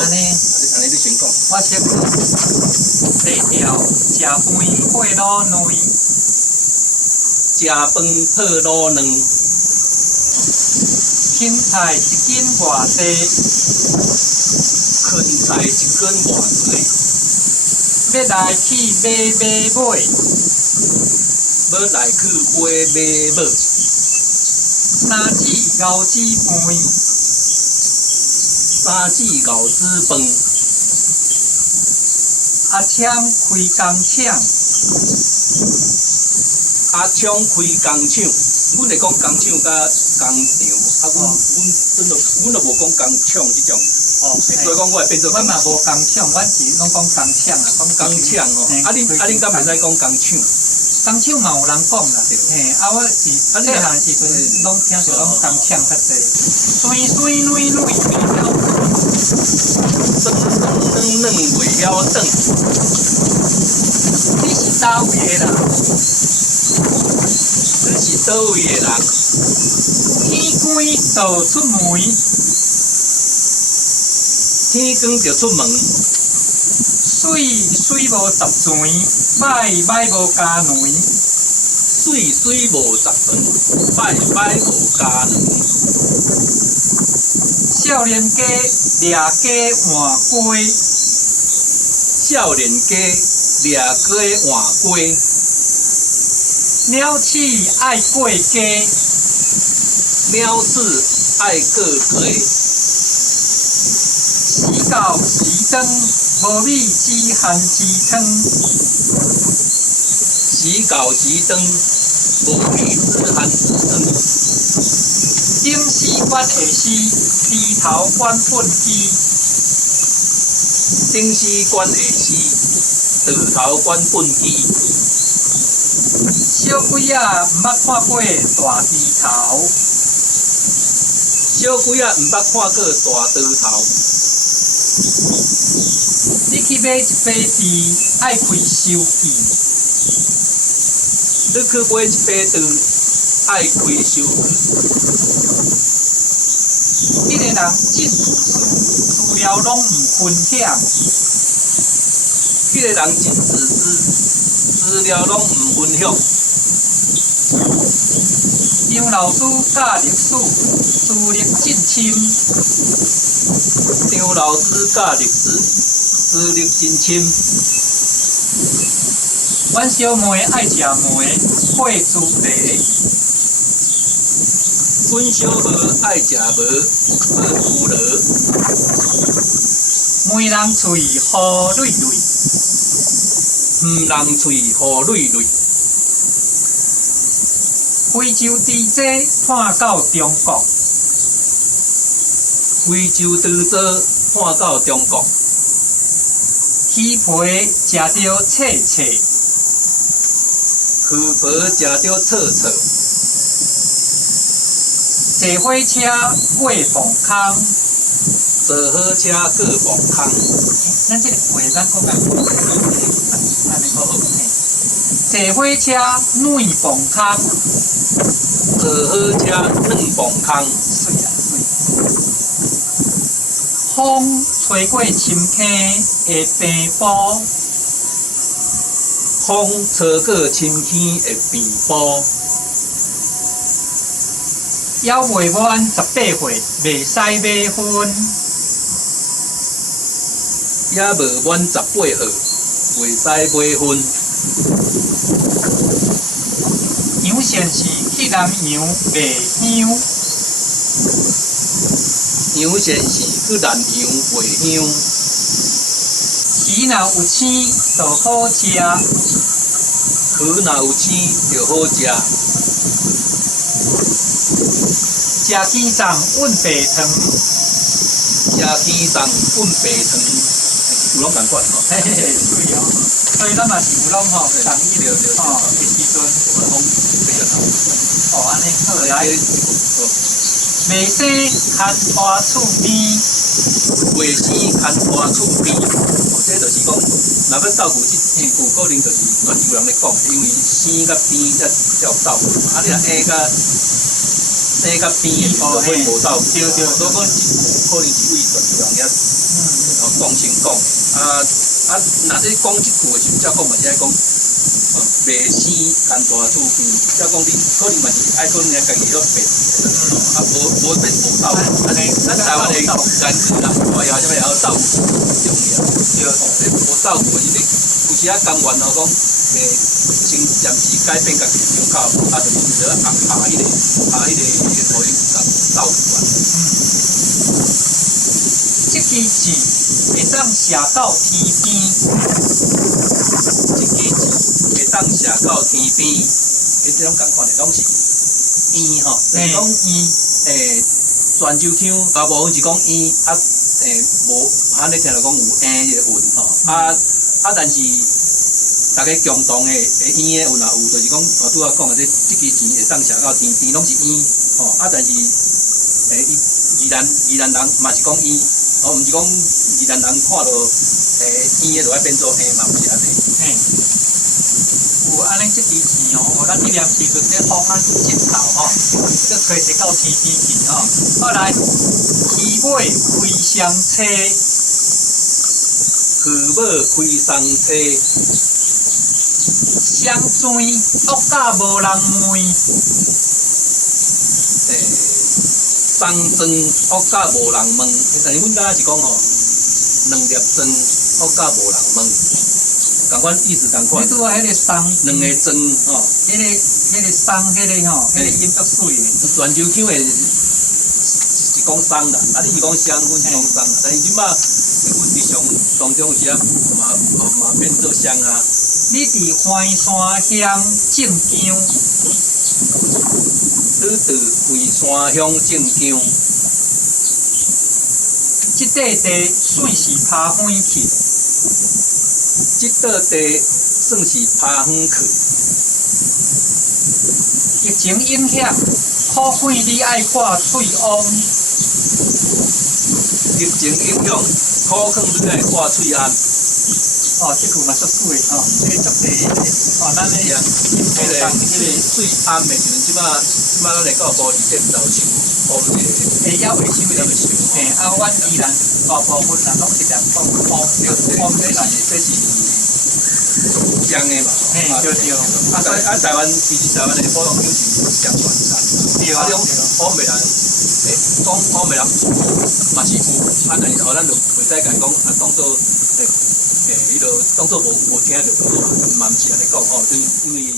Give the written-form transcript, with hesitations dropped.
安尼你先讲。我先第一条，食饭配卤卵，食饭配卤卵，芹菜一斤偌济，芹菜一斤偌济，要来去买，要来去买。三子熬子饭，三子熬子饭，阿枪开工厂，阿枪开工厂。阮会讲工厂甲工厂，阮就无讲工厂即种。哦，所以讲我会变做。阮嘛无工厂，阮是拢讲工厂啊，讲工厂哦。恁敢袂使讲工厂？工厂嘛有人讲啦，嘿，我是细汉时阵拢听着讲工厂较济，水软软袂晓软袂晓转。你是倒位的人？你是倒位的人？天光就出门，天光就出门。水无十全，歹无加卵。水无十全，歹无加卵。少年家掠鸡换鸡，少年家掠鸡换鸡。鸟鼠爱过鸡，鸟鼠爱过鸡。时到时转，无米只含鸡汤。时到时转，无米只含鸡汤。顶死管下死，低头管粪机。顶死管下死，倒头管粪机。小鬼仔毋捌看过大猪头，小鬼仔毋捌看过大猪头。你去买一把猪，爱开收据。你去买一把猪，爱开收据。迄个人真自私，资料拢毋分享。迄个人真自私，资料拢毋分享。张老师教历史，资历真深。张老师教历史，资历真深。阮小妹爱食梅，配猪蹄。阮小妹爱食梅，配猪螺。梅人喙好蕊蕊，毋人喙好蕊蕊。非洲猪仔判到中国，非洲猪仔判到中国。鱼皮食着脆脆，鱼皮食着脆脆。坐火车过磅空，坐火车过磅空。咱这个话咱讲讲，好，坐火车软磅空，坐火车软磅空。水啊水。风吹过深坑的平埔，风吹过深坑的平埔。还未满18岁，袂使买婚。也未满18岁，袂使买婚。杨先生去南洋卖香，杨先生去南洋卖香。鱼若有青就好食，鱼若有青就好食。食鸡掌阮白糖，食鸡掌阮白糖，有拢共款吼。嘿嘿嘿，水哦。所以咱嘛是有拢吼，同意的吼的时阵，比较少。哦安尼好来。袂生牵花厝边，袂生牵花厝边。这就是讲，若要照顾这句，可能就是全球人咧讲，因为生甲边才有照顾。啊，你若下甲生甲边的就会无走，对对所以讲可能是为全球人遐讲成讲，若是讲即句的时候，则讲嘛是爱讲，袂生干大厝边，则讲你可能嘛是爱可能家己要变，无变无走。咱台湾的言语啦，我也什么也要走重要，对，你无走过，你有时啊甘愿哦讲，先暂时改变家己的腔口，就是要爬迄个互伊走完。这支字会当写到天边，这支字会当写到天边，这种共款的拢是烟吼，就是讲泉州腔大部分是讲烟无，咱咧听到讲有烟的韵吼，但是大家共同的烟的韵也有，就是讲拄仔讲的这支字会当写到天边，拢是烟吼，但是宜兰人嘛是讲烟。毋是讲宜兰人看到烟的就爱变做烟嘛，毋是安尼。有安尼即支字哦，咱迄念时阵咧放咱舌头吼，这吹得到天边去吼。后来鱼尾开双车，鱼尾开双车，双钻恶甲无人问。双钻恶甲无人问，但是阮敢若是讲吼，两粒钻恶甲无人问，共款意思共款。你拄啊，迄个双，两个钻吼，迄个双，迄个吼，迄个音足水的。泉州腔的是讲双啦，你是讲双，阮是讲双啦。但是即摆阮日常当中有时啊嘛变做双啊。你伫环山乡种姜。你伫惠山乡种姜，即块地算是爬远去，即块地算是爬远去。疫情影响，可见你爱看翠翁。疫情影响，可见你爱看翠翁。哦，这句嘛足水吼，这足地，哦，咱咧迄个水暗的时阵，即摆咱来到玻璃店就收玻璃的，会晓会收的，阮宜兰大部分人拢是两讲方这是姜的嘛，对。台湾其实台湾的普通酒是姜传产，对种欧美人，讲欧美人嘛是有，但是咱就袂使甲伊讲，当做迄个当做无听着就好，嘛毋是安尼讲吼，因为。